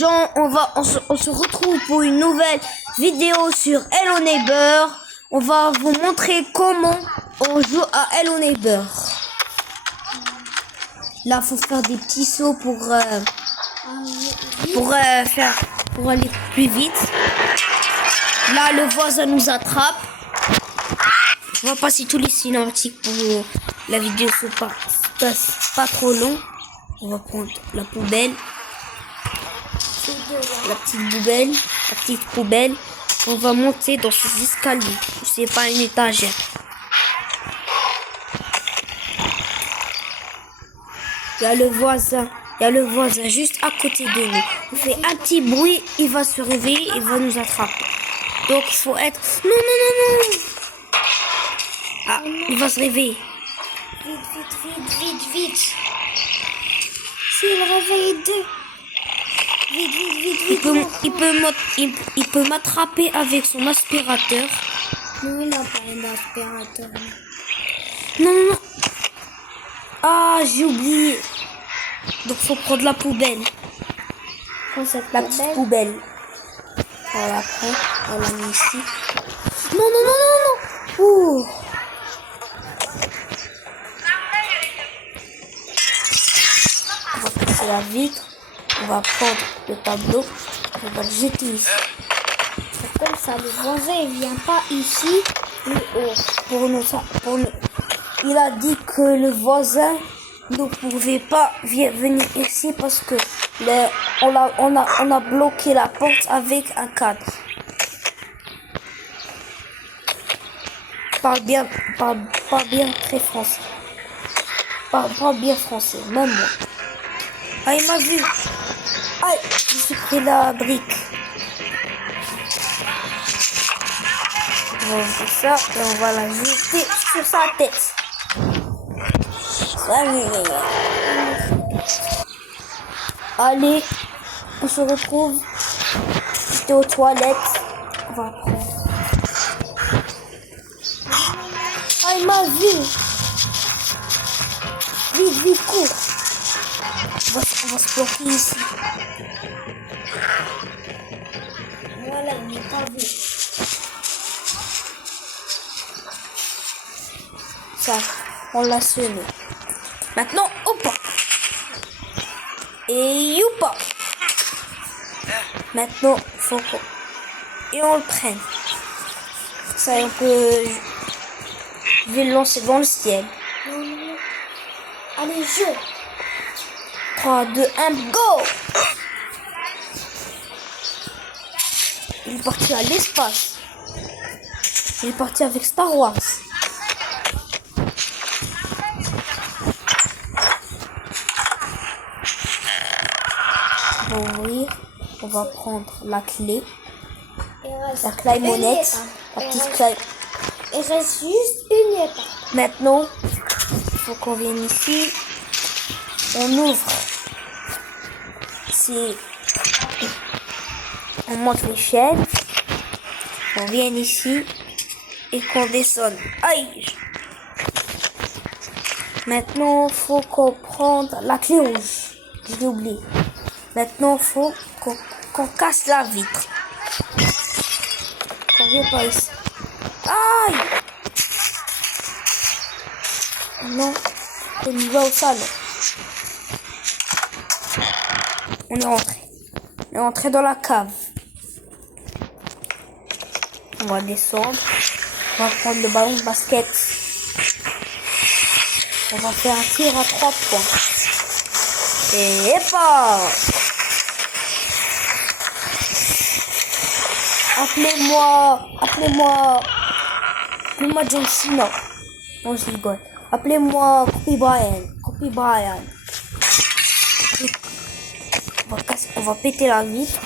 gens, on se retrouve pour une nouvelle vidéo sur Hello Neighbor. On va vous montrer comment on joue à Hello Neighbor. Là, faut faire des petits sauts pour aller plus vite. Là, le voisin nous attrape. On va passer tous les cinématiques pour la vidéo soit pas trop long. On va prendre la poubelle. La petite poubelle. On va monter dans ces escaliers. C'est pas une étagère. Il y a le voisin juste à côté de nous. Il fait un petit bruit, il va se réveiller, il va nous attraper. Donc il faut être... Non. Ah, il va se réveiller. Vite. C'est le réveil de... Vite. Il peut m'attraper avec son aspirateur. Non, il n'a pas un aspirateur. Non. Ah, j'ai oublié. Donc faut prendre la poubelle. La petite poubelle. On la prend, on la met ici. Non. Ouh. On va passer la vitre. On va prendre le tableau. On va le jeter ici. C'est comme ça, le voisin il vient pas ici, plus haut. Il a dit que le voisin ne pouvait pas venir ici parce que on a bloqué la porte avec un cadre. Parle bien très français. Parle bien français, même moi. Ah, il m'a vu. Aïe, j'ai pris la brique. On va faire ça et on va la jeter sur sa tête. Allez, on se retrouve. J'étais aux toilettes. On va prendre. Ah, il m'a vu. Vite, cours. On va se bloquer ici. Voilà, il n'est pas vu. Ça, on l'a sonné. Maintenant, hop. Et youpa. Maintenant, faut qu'on... Et on le prenne. Ça, on peut... Je vais le lancer dans le ciel. Non. Allez, jeu. 3, 2, 1, go! Il est parti à l'espace. Il est parti avec Star Wars. On va ouvrir. On va prendre la clé. La clé monette. La petite clé. Il reste juste une étape. Maintenant, il faut qu'on vienne ici. On ouvre. Si on monte l'échelle, on vient ici et qu'on descende. Aïe! Maintenant, il faut qu'on prenne la clé rouge. Je l'ai oublié. Maintenant, il faut qu'on casse la vitre. Qu'on vient pas ici. Aïe! Non, on y va au salon. On est rentré dans la cave. On va descendre. On va prendre le ballon de basket. On va faire un tir à 3 points. Et pas. Appelez-moi John Cena. Non, je rigole. Appelez-moi Kobe Bryant. On va péter la vitre.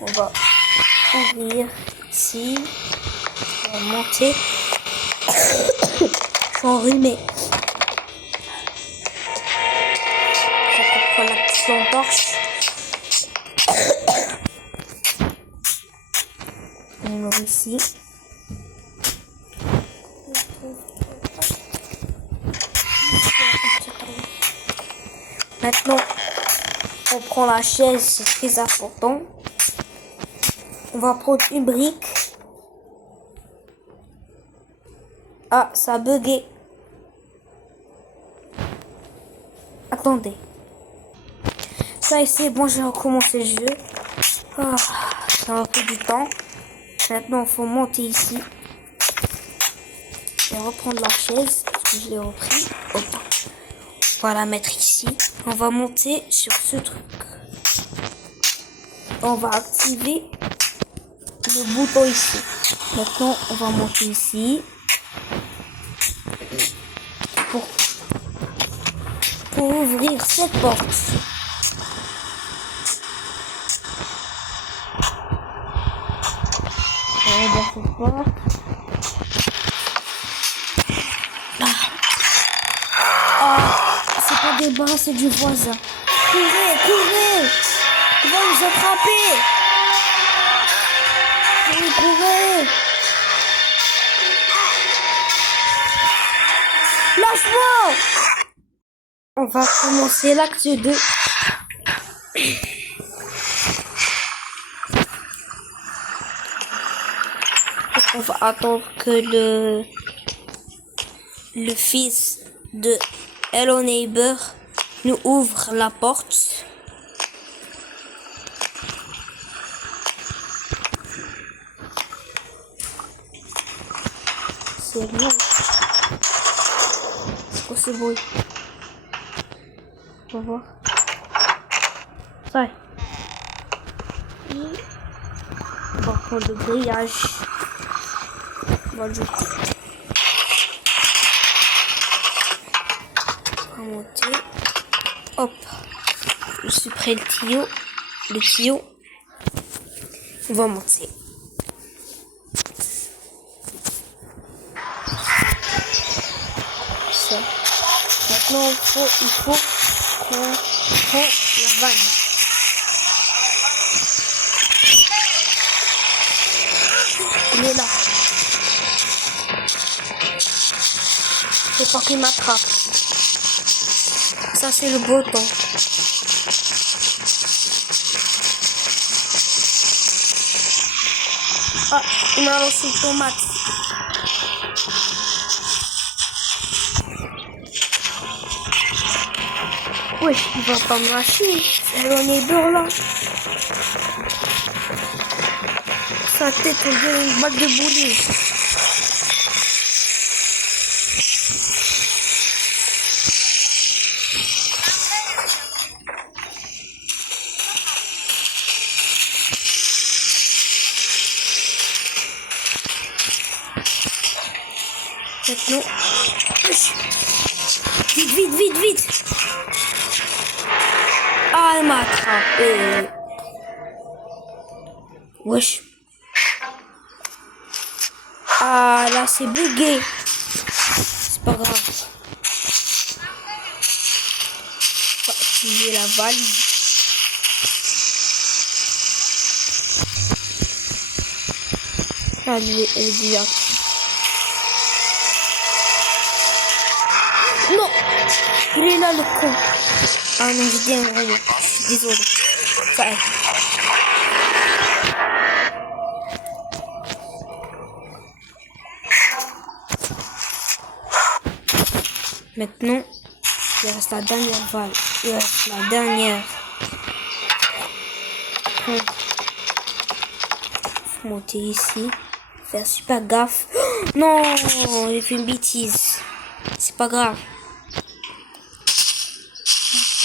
On va ouvrir ici. On va monter. Je suis enrhumé. On prend la petite lampe torche. On ouvre ici. Maintenant, on prend la chaise, c'est très important. On va prendre une brique. Ah, ça a bugué. Attendez. Ça y est, c'est bon, j'ai recommencé le jeu. Ah, ça va prendre du temps. Maintenant, il faut monter ici. Je vais reprendre la chaise, parce que je l'ai repris. Hop. On va la mettre ici. On va monter sur ce truc. On va activer le bouton ici. Maintenant, on va monter ici. Pour ouvrir cette porte. On va cette porte. C'est pas débarrasser du voisin. Courez, courez! Il va nous attraper! Courez, courez! Lâche-moi! On va commencer l'acte 2. On va attendre que le fils de Hello Neighbor nous ouvre la porte. C'est bon. C'est quoi ce bruit? On va voir. Ça y est. On va prendre le grillage. On va le jouer. On va monter. Hop. Je suis près le tuyau. Le tuyau. On va monter. Ça. Maintenant, il faut qu'on prend la vanne. Il est là. Faut pas qu'il m'attrape. Ça, c'est le beau temps. Ah, il m'a lancé une tomate. Oui, il va pas me lâcher. On est dur là. Sa tête, on dirait une balle de bowling. Maintenant, vite, vite, vite, vite. Ah, elle m'a attrapé. Wesh. Ah, là, c'est bugué. C'est pas grave. On va activer la valve. Ah, elle est déjà activée. Non, il est là le con. Ah non, j'ai dit un gros mot. Je suis désolé. Ça aide. Maintenant, il reste la dernière valve. Il reste la dernière. Faut monter ici. Faire super gaffe. Oh, non, j'ai fait une bêtise. C'est pas grave.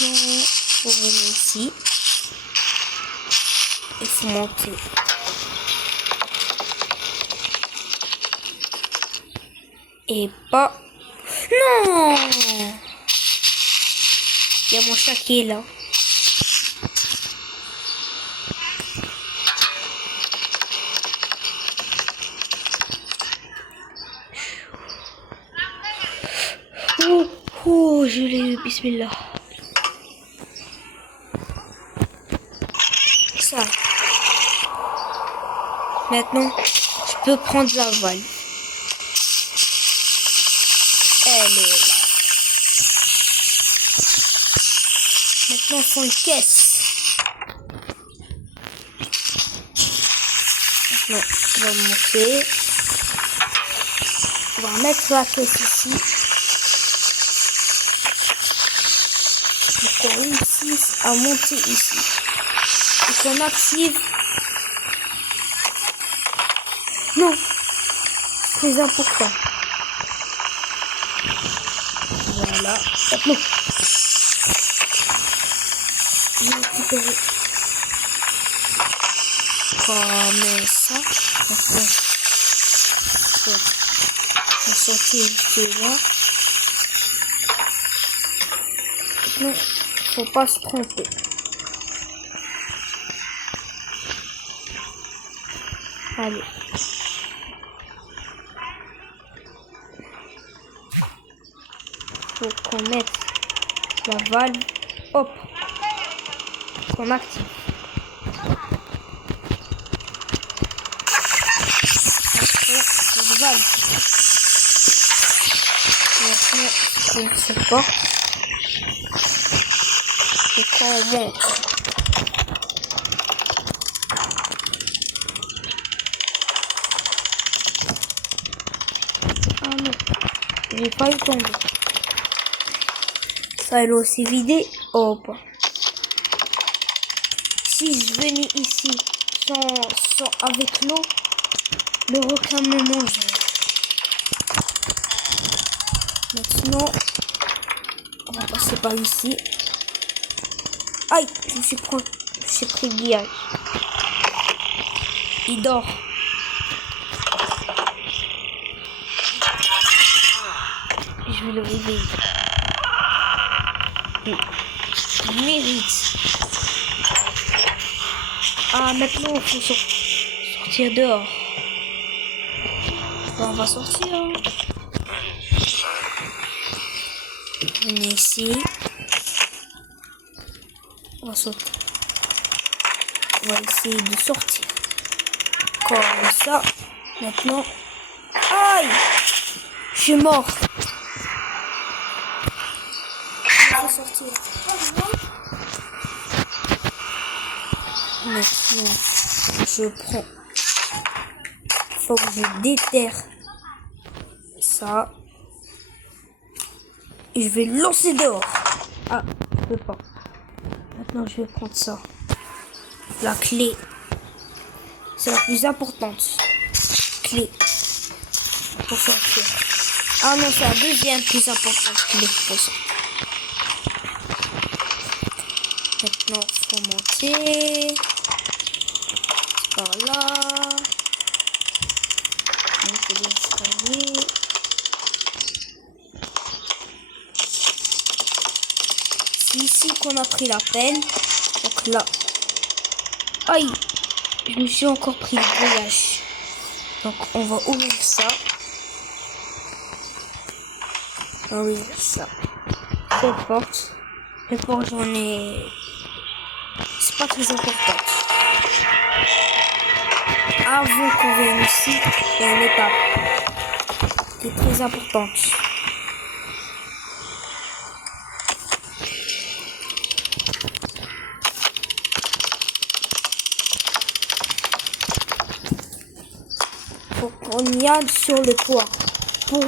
Maintenant, il faut venir ici. Il faut monter. Et pas... Non! Il y a mon chat qui est là. Oh, je l'ai eu, bismillah. Ça. Maintenant, je peux prendre la valve. Elle est là. Maintenant, il faut une caisse. Maintenant, on va monter. On va mettre la caisse ici. Pour qu'on réussisse à monter ici. Et qu'on active. Non. Très important. Voilà. Hop, non. Je vais récupérer. Comme ça. Maintenant. On va sortir de là. Non, faut pas se tromper. Allez. Faut qu'on mette la valve. Hop. Qu'on active. Après, la valve. Maintenant, on se porte. Et quand on monte. Ah non, j'ai pas eu tombé. Ça l'eau s'est vidé. Hop. Si je venais ici sans avec l'eau, le requin me mangerait. Maintenant, on va passer par ici. Aïe, je suis pris le guillage. Il dort. Je vais le réveiller. Il mérite. Ah, maintenant, il faut sortir dehors. On va sortir. On est ici. On va sauter. On va essayer de sortir. Comme ça. Maintenant. Aïe! Je suis mort. On va sortir. Maintenant, je prends. Faut que je déterre ça. Et je vais le lancer dehors. Ah, je peux pas. Maintenant, je vais prendre ça. La clé. C'est la plus importante. Clé. Pour sortir. Ah non, c'est la deuxième plus importante clé pour sortir. Maintenant, il faut monter. Par là. Monter l'escalier. C'est ici qu'on a pris la peine. Donc là. Aïe! Je me suis encore pris le voyage. Donc on va ouvrir ça. On va ouvrir ça. Cette porte. Cette porte, j'en ai. C'est pas très important. Avant qu'on vienne ici, il y a une étape qui est très importante. Faut qu'on y aille sur le toit pour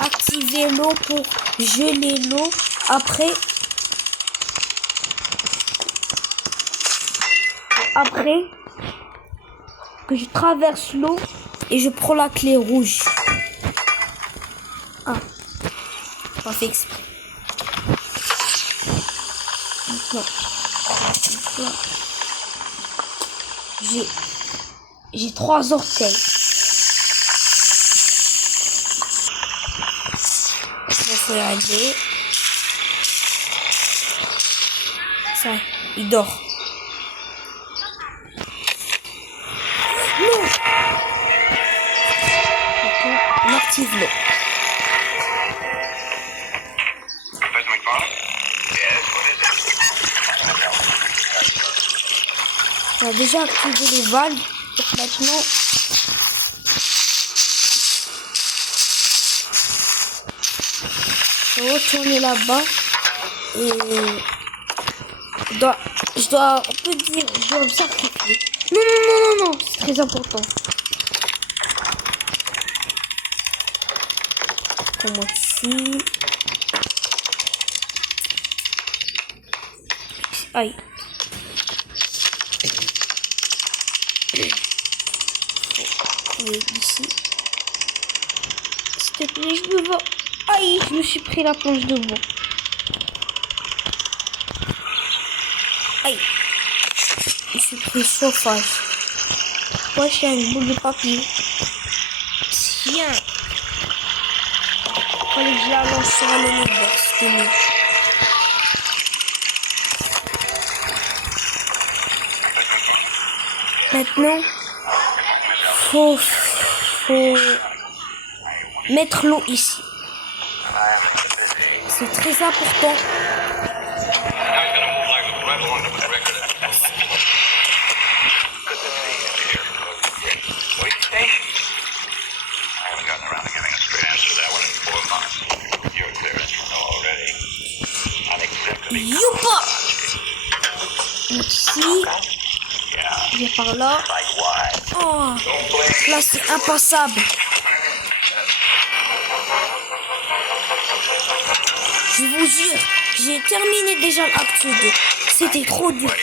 activer l'eau, pour geler l'eau. Après, que je traverse l'eau et je prends la clé rouge. Ah, pas fait exprès. Maintenant, j'ai 3 orteils. Il faut y aller. Ça, il dort. Non. Maintenant, on active l'eau. On a déjà activé les valves. Donc maintenant, on va retourner là-bas et On peut dire, je dois me sacrifier. Non, non, non, non, non, c'est très important. Comment ici. Aïe. Oui, ici. S'il te plaît, je me vois. Aïe, je me suis pris la planche de bois. Aïe. Je me suis pris le chauffage. Moi, j'ai une boule de papier. Tiens. Fallait que je la lance sur un univers. C'était mieux. Maintenant, faut mettre l'eau ici. C'est très important. Youpa! Ici. Viens par là. Oh, là c'est impassable. Je vous jure, j'ai terminé déjà l'acte 2. C'était trop dur.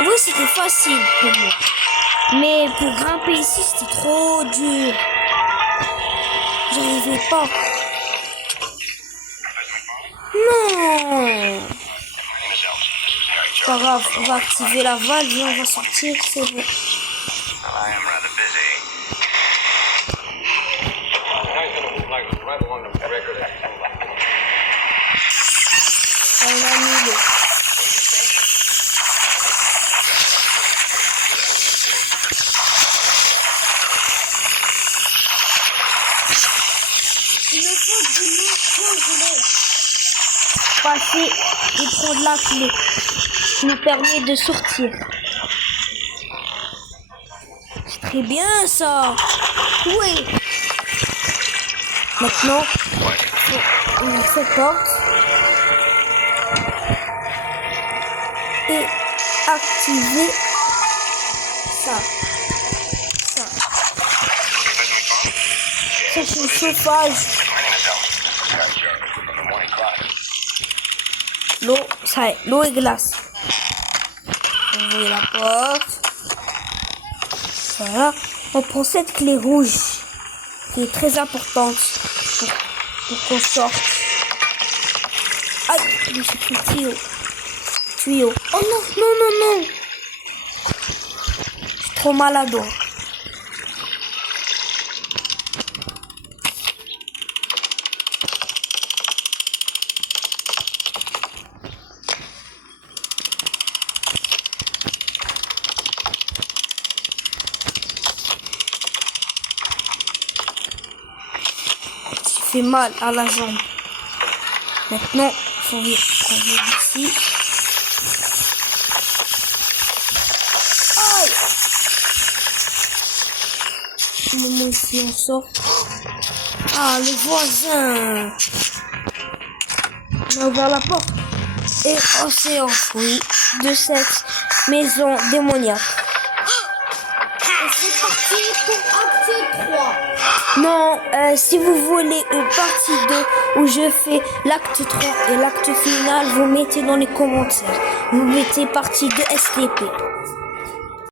En vrai, c'était facile pour moi. Mais pour grimper ici, c'était trop dur. J'arrivais pas. Non. Pas grave, on va activer la valve et on va sortir, c'est bon. On a mis l'eau. Il me faut de l'eau congelée. Passer et prendre la clé qui nous permet de sortir. C'est très bien ça. Oui. Maintenant, on ouvre cette porte et activer ça. Ça c'est le chauffage. L'eau, ça est, l'eau est glace. Ouvrez la porte. Voilà. On prend cette clé rouge qui est très importante pour qu'on sorte. Aïe, je me suis pris le tuyau. Oh non, non, non, non. Je suis trop maladroit. Fait mal à la jambe. Maintenant, il faut prendre ici. Aïe! Le moment ici, on sort. Ah, le voisin! On a ouvert la porte. Et on s'est enfoui de cette maison démoniaque. Et c'est parti pour acte 3. Non, si vous voulez une partie 2 où je fais l'acte 3 et l'acte final, vous mettez dans les commentaires. Vous mettez partie 2 STP.